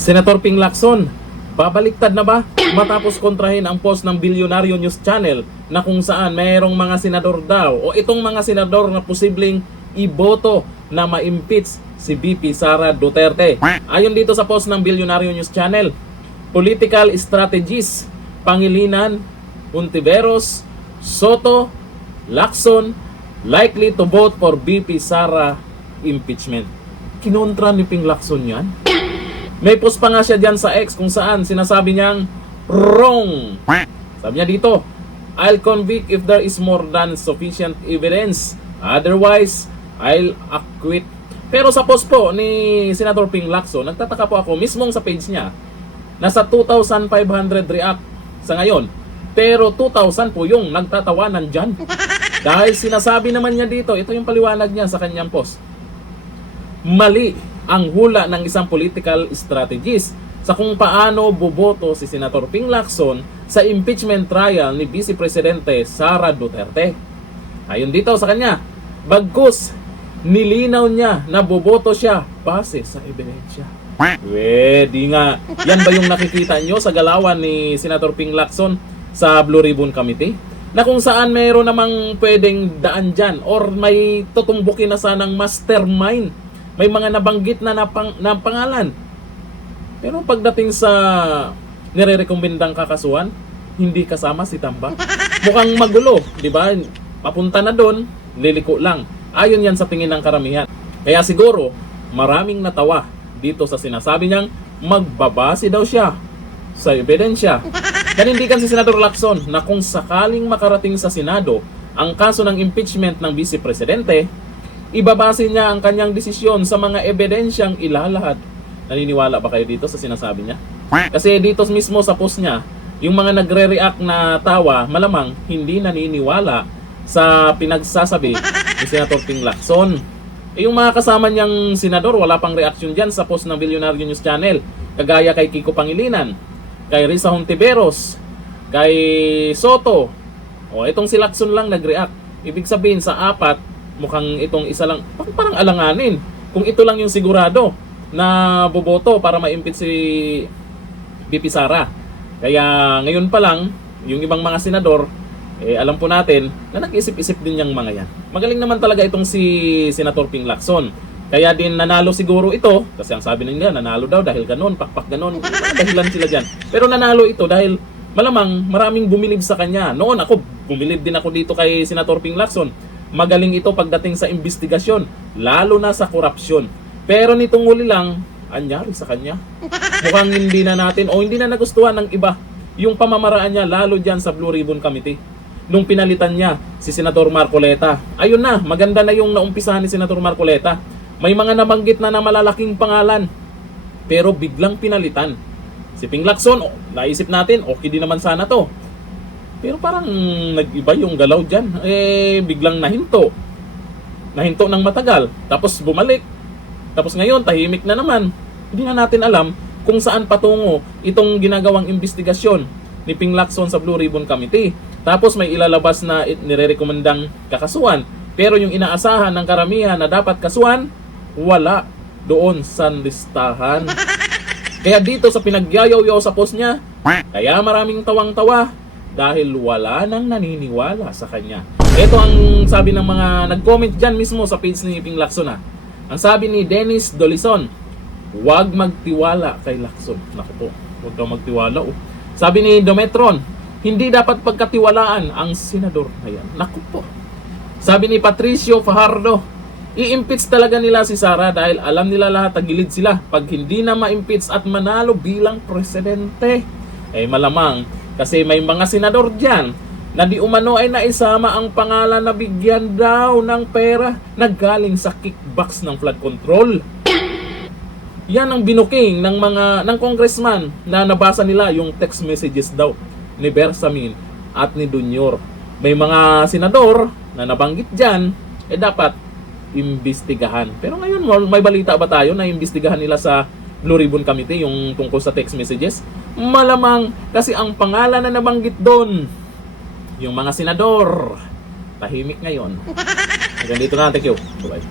Senator Ping Lacson, babaliktad na ba matapos kontrahin ang post ng Bilyonaryo News Channel na kung saan mayroong mga senador daw o itong mga senador na posibleng iboto na ma-impeach si VP Sara Duterte? Ayon dito sa post ng Bilyonaryo News Channel, political strategies, Pangilinan, Hontiveros, Soto, Lacson likely to vote for VP Sara impeachment. Kinontra ni Ping Lacson yan. May post pa nga siya dyan sa X kung saan sinasabi niyang wrong. Sabi niya dito, I'll convict if there is more than sufficient evidence. Otherwise, I'll acquit. Pero sa post po ni Senator Ping Lacson, nagtataka po ako, mismong sa page niya, nasa 2,500 react sa ngayon. Pero 2,000 po yung nagtatawanan dyan. Dahil sinasabi naman niya dito, ito yung paliwanag niya sa kanyang post. Mali ang hula ng isang political strategist sa kung paano boboto si Senator Ping Lacson sa impeachment trial ni Vice Presidente Sara Duterte. Ayon dito sa kanya, bagkus nilinaw niya na boboto siya base sa ebidensya. Di nga. Yan ba yung nakikita nyo sa galawan ni Senator Ping Lacson sa Blue Ribbon Committee? Na kung saan mayroon namang pwedeng daan dyan or may tutumbukin na sanang mastermind. May mga nabanggit na pangalan. Pero pagdating sa nire-rekomendang kakasuhan, hindi kasama si Tamba. Mukhang magulo, di ba? Papunta na doon, liliko lang. Ayon yan sa tingin ng karamihan. Kaya siguro, maraming natawa dito sa sinasabi niyang magbabase daw siya sa ebidensya. Nanindigan si Senador Lacson na kung sakaling makarating sa Senado ang kaso ng impeachment ng Vice Presidente, ibabase niya ang kanyang desisyon sa mga ebidensyang ilalahad. Naniniwala ba kayo dito sa sinasabi niya? Kasi dito mismo sa post niya, yung mga nagre-react na tawa, malamang hindi naniniwala sa pinagsasabi ni Senator Ping Lacson. Yung mga kasama niyang senador, wala pang reaksyon dyan sa post ng Bilyonaryo News Channel. Kagaya kay Kiko Pangilinan, kay Risa Hontiveros, kay Soto. O, itong si Lacson lang nag-react. Ibig sabihin sa apat, mukhang itong isa lang, parang alanganin. Kung ito lang yung sigurado na boboto para ma-impeach si VP Sara. Kaya ngayon pa lang, yung ibang mga senador, alam po natin na nag-isip-isip din yung mga yan. Magaling naman talaga itong si Senator Ping Lacson. Kaya din nanalo siguro ito, kasi ang sabi nila, nanalo daw dahil ganon, pakpak ganon. Dahilan sila dyan. Pero nanalo ito dahil malamang maraming bumilib sa kanya. Noon ako, bumilib din ako dito kay Senator Ping Lacson. Magaling ito pagdating sa investigasyon, lalo na sa korupsyon. Pero nitong huli lang, anyari sa kanya. Mukhang hindi na natin o hindi na nagustuhan ng iba yung pamamaraan niya, lalo dyan sa Blue Ribbon Committee. Nung pinalitan niya si Senator Marcoleta. Ayun na, maganda na yung naumpisahan ni Senator Marcoleta. May mga nabanggit na malalaking pangalan. Pero biglang pinalitan. Si Ping Lacson, naisip natin, okay din naman sana to. Pero parang nag-iba yung galaw dyan. Biglang nahinto. Nahinto ng matagal. Tapos bumalik. Tapos ngayon, tahimik na naman. Hindi na natin alam kung saan patungo itong ginagawang investigasyon ni Ping Lacson sa Blue Ribbon Committee. Tapos may ilalabas na nire-rekomendang kakasuhan. Pero yung inaasahan ng karamihan na dapat kasuhan, wala doon sa listahan. Kaya dito sa pinagyayaw-yaw sa post niya, kaya maraming tawang-tawa dahil wala nang naniniwala sa kanya. Ito ang sabi ng mga nag-comment dyan mismo sa page ni Ping Lacson. Ang sabi ni Dennis Dolison, huwag magtiwala kay Lacson. Naku po, huwag daw magtiwala. Sabi ni Dometron, hindi dapat pagkatiwalaan ang senador na yan. Naku po. Sabi ni Patricio Fajardo, i-impeach talaga nila si Sara dahil alam nila lahat tagilid sila pag hindi na ma-impeach at manalo bilang presidente. Malamang kasi may mga senador dyan na di umano ay naisama ang pangalan na bigyan daw ng pera na galing sa kickbacks ng flood control. Yan ang binuking ng congressman na nabasa nila yung text messages daw ni Bersamin at ni Dunyor. May mga senador na nabanggit dyan, dapat imbestigahan. Pero ngayon, may balita ba tayo na imbestigahan nila sa Blue Ribbon Committee yung tungkol sa text messages? Malamang kasi ang pangalan na nabanggit doon, yung mga senador, tahimik ngayon. Hanggang dito na, thank you. Bye-bye.